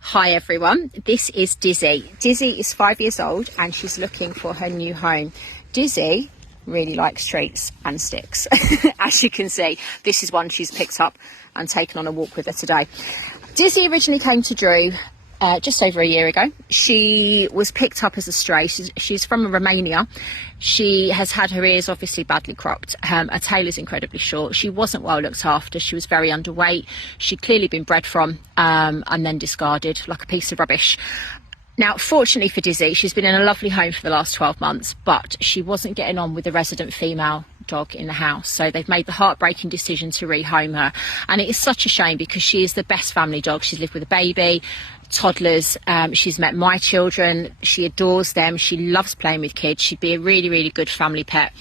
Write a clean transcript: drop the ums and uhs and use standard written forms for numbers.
Hi everyone, this is Dizzy. Dizzy is 5 years old and she's looking for her new home. Dizzy really likes treats and sticks. As you can see, this is one she's picked up and taken on a walk with her today. Dizzy originally came to DRUE just over a year ago. She was picked up as a stray. She's from Romania. She has had her ears obviously badly cropped. Her tail is incredibly short. She wasn't well looked after. She was very underweight. She'd clearly been bred from and then discarded like a piece of rubbish. Now, fortunately for Dizzy, she's been in a lovely home for the last 12 months, but she wasn't getting on with the resident female dog in the house. So they've made the heartbreaking decision to rehome her. And it is such a shame because she is the best family dog. She's lived with a baby, toddlers, she's met my children, she adores them, she loves playing with kids. She'd be a really, really good family pet.